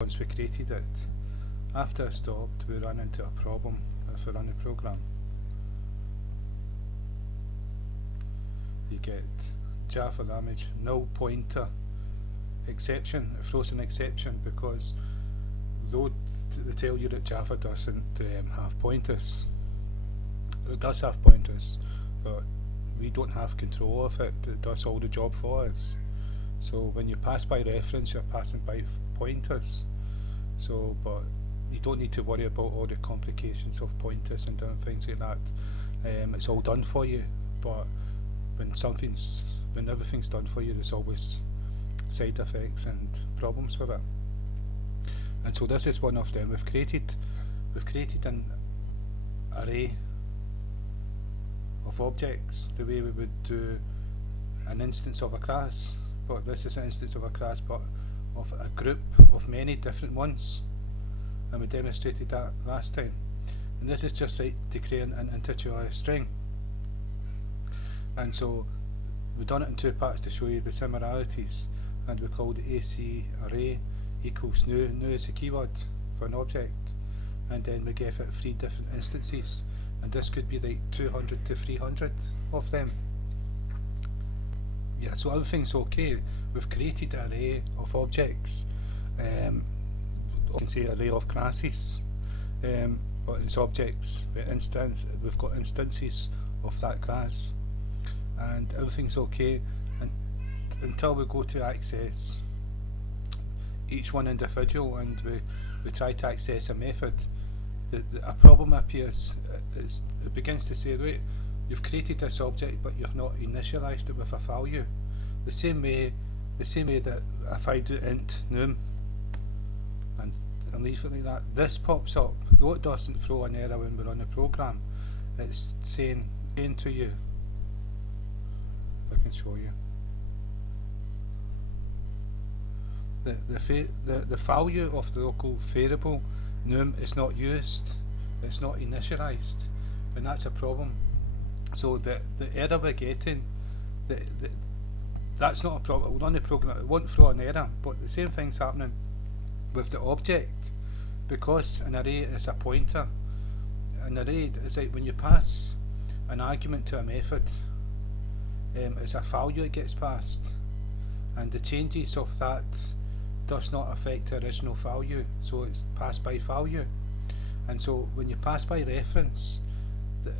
once we created it. After I stopped, we ran into a problem if we run the program. You get Java damage, null pointer exception. It throws an exception because though they tell you that Java doesn't have pointers, it does have pointers, but we don't have control of it. It does all the job for us. So when you pass by reference, you're passing by pointers. So, but you don't need to worry about all the complications of pointers and different things like that. It's all done for you. But when everything's done for you, there's always side effects and problems with it. And so this is one of them. We've created an array of objects the way we would do an instance of a class, but this is an instance of a class but of a group of many different ones, and we demonstrated that last time. And this is just like declaring an integer or a string, and so we've done it in two parts to show you the similarities, and we called AC array equals new. New is a keyword for an object, and then we gave it 3 different instances, and this could be like 200 to 300 of them. Yeah, so everything's okay. We've created an array of objects, you can say array of classes, but it's objects. We've got instances of that class, and everything's okay until we go to access each one individual, and we try to access a method. A problem appears. It begins to say, wait, you've created this object but you've not initialized it with a value. The same way that if I do int num and leave it like that, this pops up. Though it doesn't throw an error when we're on the program, it's saying to you, if I can show you, the value of the local variable num is not used, it's not initialized, and that's a problem. So the error we're getting, that's not a problem. We'll run the program, it won't throw an error, but the same thing's happening with the object, because an array is a pointer. An array is like when you pass an argument to a method, it's a value it gets passed, and the changes of that does not affect the original value, so it's passed by value. And so when you pass by reference,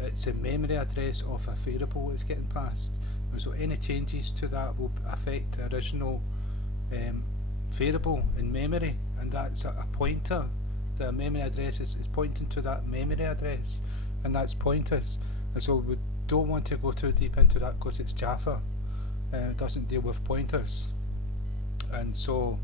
it's a memory address of a variable that's getting passed, and so any changes to that will affect the original variable in memory, and that's a pointer. The memory address is pointing to that memory address, and that's pointers. And so we don't want to go too deep into that because it's Java, and it doesn't deal with pointers. And so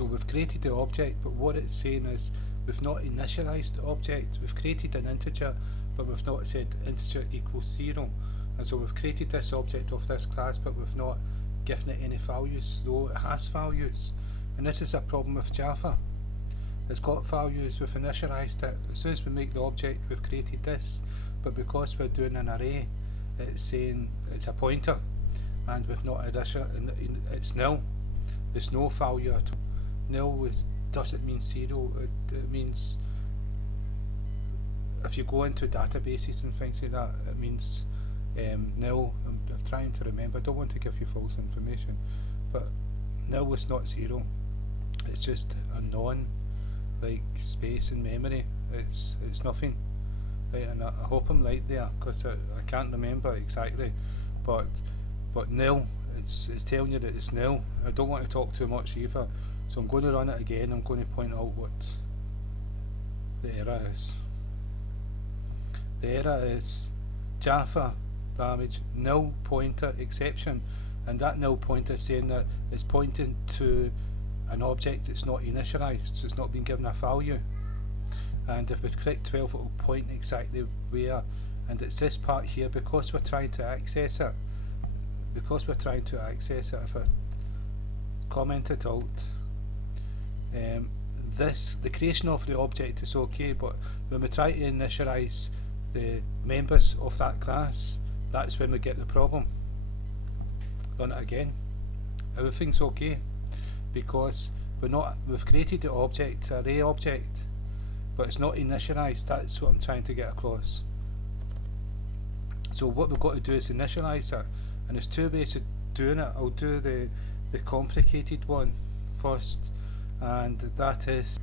we've created the object, but what it's saying is we've not initialized the object. We've created an integer, but we've not said integer equals 0. And so we've created this object of this class, but we've not given it any values, though it has values. And this is a problem with Java. It's got values, we've initialized it. As soon as we make the object, we've created this, but because we're doing an array, it's saying it's a pointer, and we've not it's nil. There's no value at all. Nil doesn't mean 0. It means, if you go into databases and things like that, it means nil. I'm trying to remember. I don't want to give you false information, but nil is not 0. It's just a like space in memory. It's nothing. Right, and I hope I'm right there, because I can't remember exactly, but nil. It's telling you that it's nil. I don't want to talk too much either, so I'm going to run it again. I'm going to point out what the error is. The error is Java damage null pointer exception, and that null pointer is saying that it's pointing to an object that's not initialized, so it's not been given a value. And if we click 12, it will point exactly where, and it's this part here, because we're trying to access it. If I comment it out, the creation of the object is okay, but when we try to initialize the members of that class, that's when we get the problem. Run it again. Everything's okay, because we've created the object, array object, but it's not initialized. That's what I'm trying to get across. So what we've got to do is initialize it, and there's two ways of doing it. I'll do the complicated one first, and that is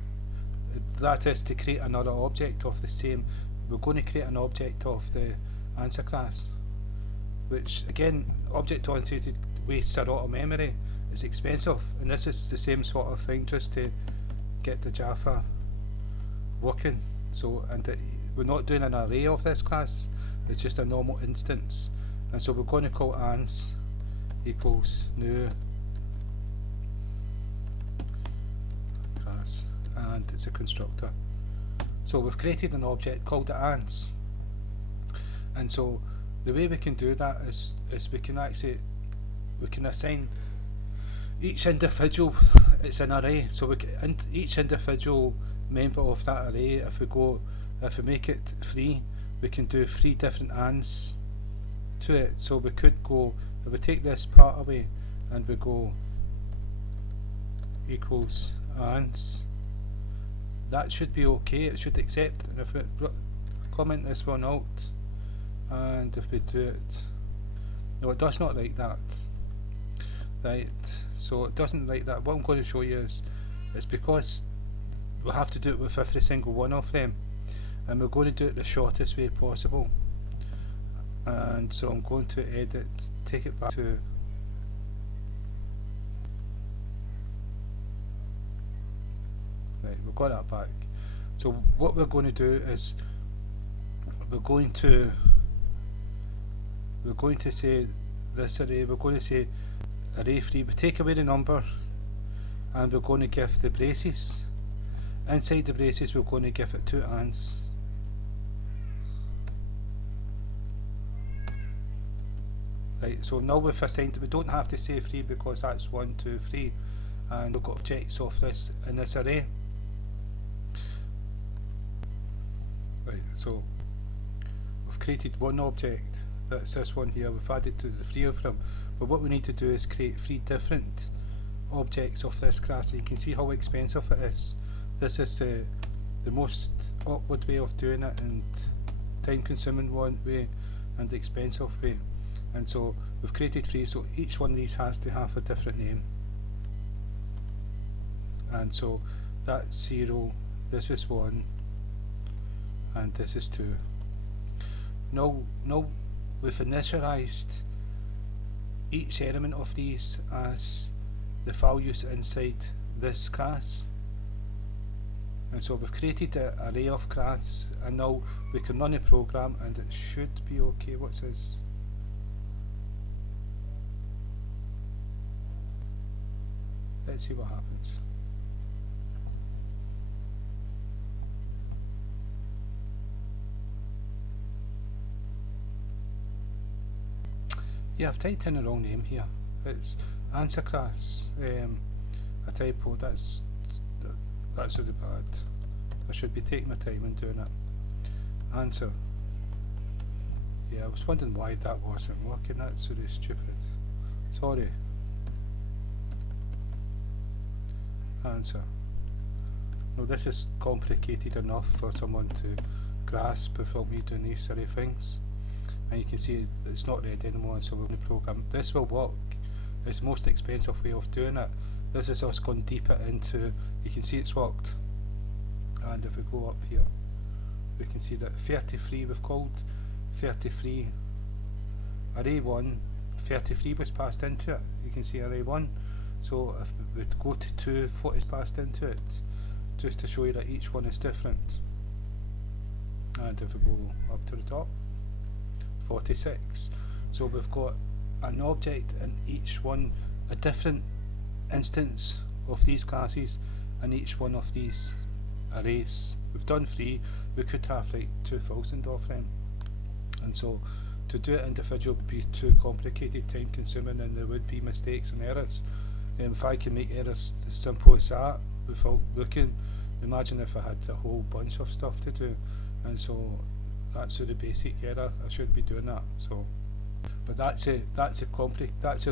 to create another object of the same. We're going to create an object of the answer class, which again, object oriented wastes a lot of memory. It's expensive, and this is the same sort of thing, just to get the Java working. So, and we're not doing an array of this class, it's just a normal instance. And so we're going to call ans equals new class, and it's a constructor. So we've created an object called the ans, and so the way we can do that is we can assign each individual, it's an array, so each individual member of that array, if we make it free, we can do 3 different ans to it. So we could go, if we take this part away and we go equals ans, that should be okay, it should accept. And if we comment this one out, and if we do it, no, it does not like that. Right, so it doesn't like that. What I'm going to show you is, it's because we'll have to do it with every single one of them, and we're going to do it the shortest way possible. And so I'm going to edit, take it back to right, we've got that back. So what we're going to do is we're going to say this array, we're going to say array free, we take away the number, and we're going to give the braces. Inside the braces we're going to give it 2 ans. Right, so now we've assigned it, we don't have to say 3 because that's 1, 2, 3, and we've got objects of this in this array. Right, so we've created one object, that's this one here, we've added to the 3 of them, but what we need to do is create 3 different objects of this class. And you can see how expensive it is. This is the most awkward way of doing it, and time consuming one way, and the expensive way. And so we've created 3, so each one of these has to have a different name. And so that's 0, this is 1, and this is 2. Now we've initialized each element of these as the values inside this class. And so we've created an array of class, and now we can run a program and it should be okay. What's this? Let's see what happens. Yeah, I've typed in the wrong name here. It's answer class. A typo. That's really bad. I should be taking my time and doing it. Answer. Yeah, I was wondering why that wasn't working. That's really stupid. Sorry. Answer. No, this is complicated enough for someone to grasp without me doing these silly things. And you can see it's not ready anymore, so we're going to program. This will work. It's the most expensive way of doing it. This is us going deeper into, you can see it's worked. And if we go up here, we can see that 33 we've called, 33, array 1, 33 was passed into it. You can see array 1. So if we go to 2, what is passed into it, just to show you that each one is different. And if we go up to the top, 46. So we've got an object in each one, a different instance of these classes in each one of these arrays. We've done 3, we could have like 2,000 of them, and so to do it individual would be too complicated, time consuming, and there would be mistakes and errors. If I can make errors as simple as that without looking, imagine if I had a whole bunch of stuff to do. And so that's the basic error. I shouldn't be doing that. So, but that's a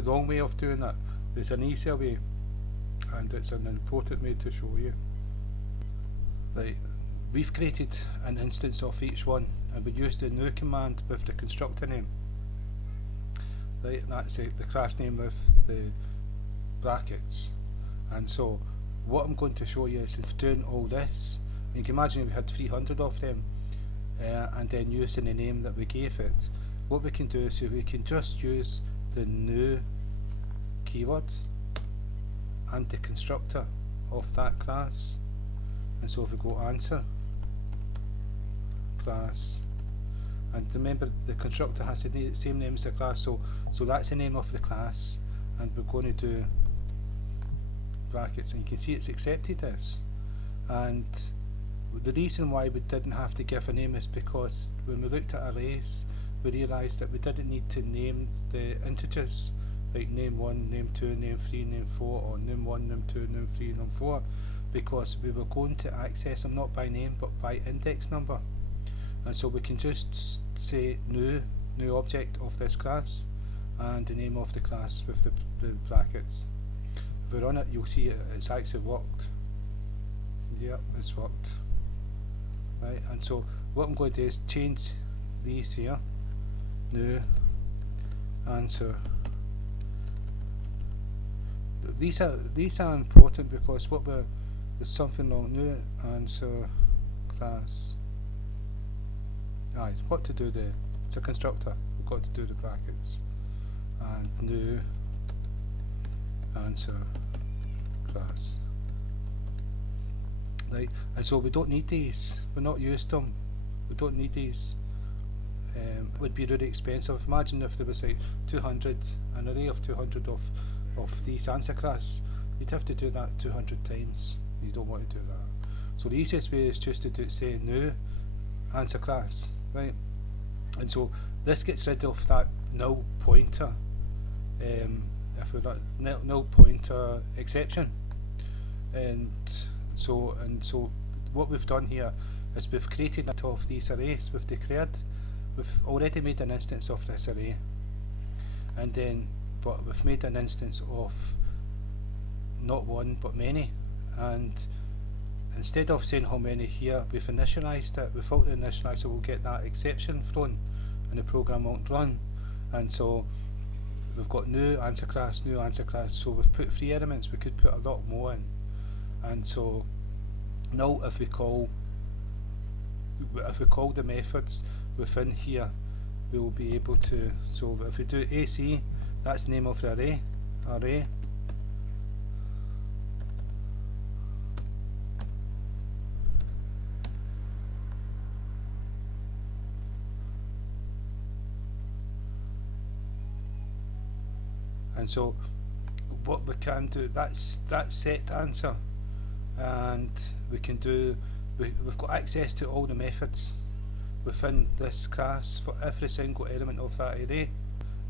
wrong way of doing that. There's an easier way, and it's an important way to show you. Right, we've created an instance of each one, and we use the new command with the constructor name. Right, that's the class name with the brackets. And so what I'm going to show you is doing all this. You can imagine if we had 300 of them, and then using the name that we gave it. What we can do is we can just use the new keyword and the constructor of that class. And so if we go answer class, and remember the constructor has the same name as the class, so that's the name of the class, and we're going to do brackets, and you can see it's accepted this. And the reason why we didn't have to give a name is because when we looked at arrays, we realised that we didn't need to name the integers, like name 1, name 2, name 3, name 4, or name 1, name 2, name 3, name 4, because we were going to access them not by name but by index number. And so we can just say new object of this class and the name of the class with the brackets. If we run it, you'll see it's actually worked. Yep, it's worked. Right, and so what I'm going to do is change these here. New answer. These are important because there's something wrong. New answer class. It's got to do it's a constructor. We've got to do the brackets. And new answer class. Right, and so we don't need these. We're not used them. We don't need these. It would be really expensive. Imagine if there was like 200, an array of 200 of these answer class. You'd have to do that 200 times. You don't want to do that. So the easiest way is just to say new answer class, right? And so this gets rid of that null pointer. If we've got null pointer exception, and so what we've done here is we've created out of these arrays we've declared. We've already made an instance of this array, and then but we've made an instance of not one but many, and instead of saying how many here, we've initialized it. Without the initializer, we'll get that exception thrown and the program won't run. And so we've got new answer class, so we've put 3 elements. We could put a lot more in. And so now if we call the methods within here, we will be able to, so if we do AC, that's the name of the array. And so what we can do, that's set answer, and we can do, we've got access to all the methods within this class for every single element of that array.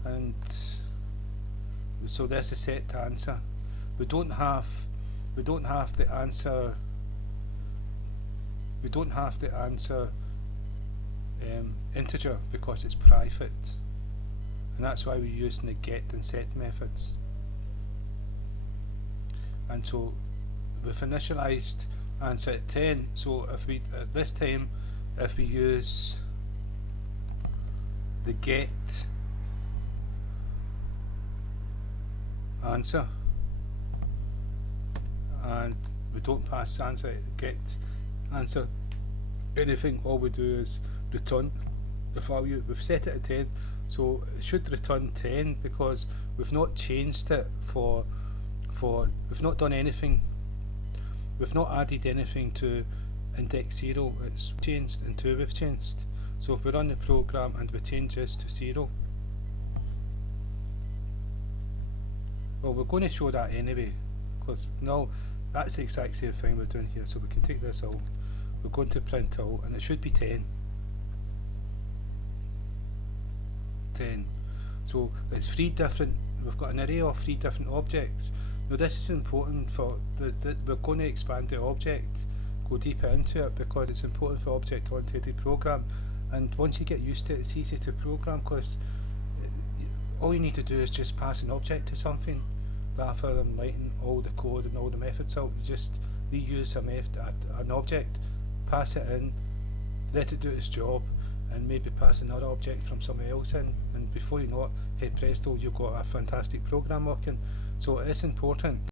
And so this is set to answer. We don't have the answer integer because it's private, and that's why we're using the get and set methods. And so we've initialized answer at 10, so if we at this time, if we use the get answer and we don't pass get answer anything, all we do is return the value. We've set it at 10, so it should return 10 because we've not changed it for we've not done anything, we've not added anything to index 0. It's changed, and 2 we've changed. So if we run the program and we change this to 0, well, we're going to show that anyway, because no, that's the exact same thing we're doing here. So we can take this out, we're going to print out, and it should be 10. So it's 3 different, we've got an array of 3 different objects. Now this is important for we're going to expand the object, go deeper into it, because it's important for object-oriented program. And once you get used to it, it's easy to program, because all you need to do is just pass an object to something, rather than writing all the code and all the methods out. Just reuse an object, pass it in, let it do its job, and maybe pass another object from somewhere else in, and before you know it, hey presto, you've got a fantastic program working. So it's important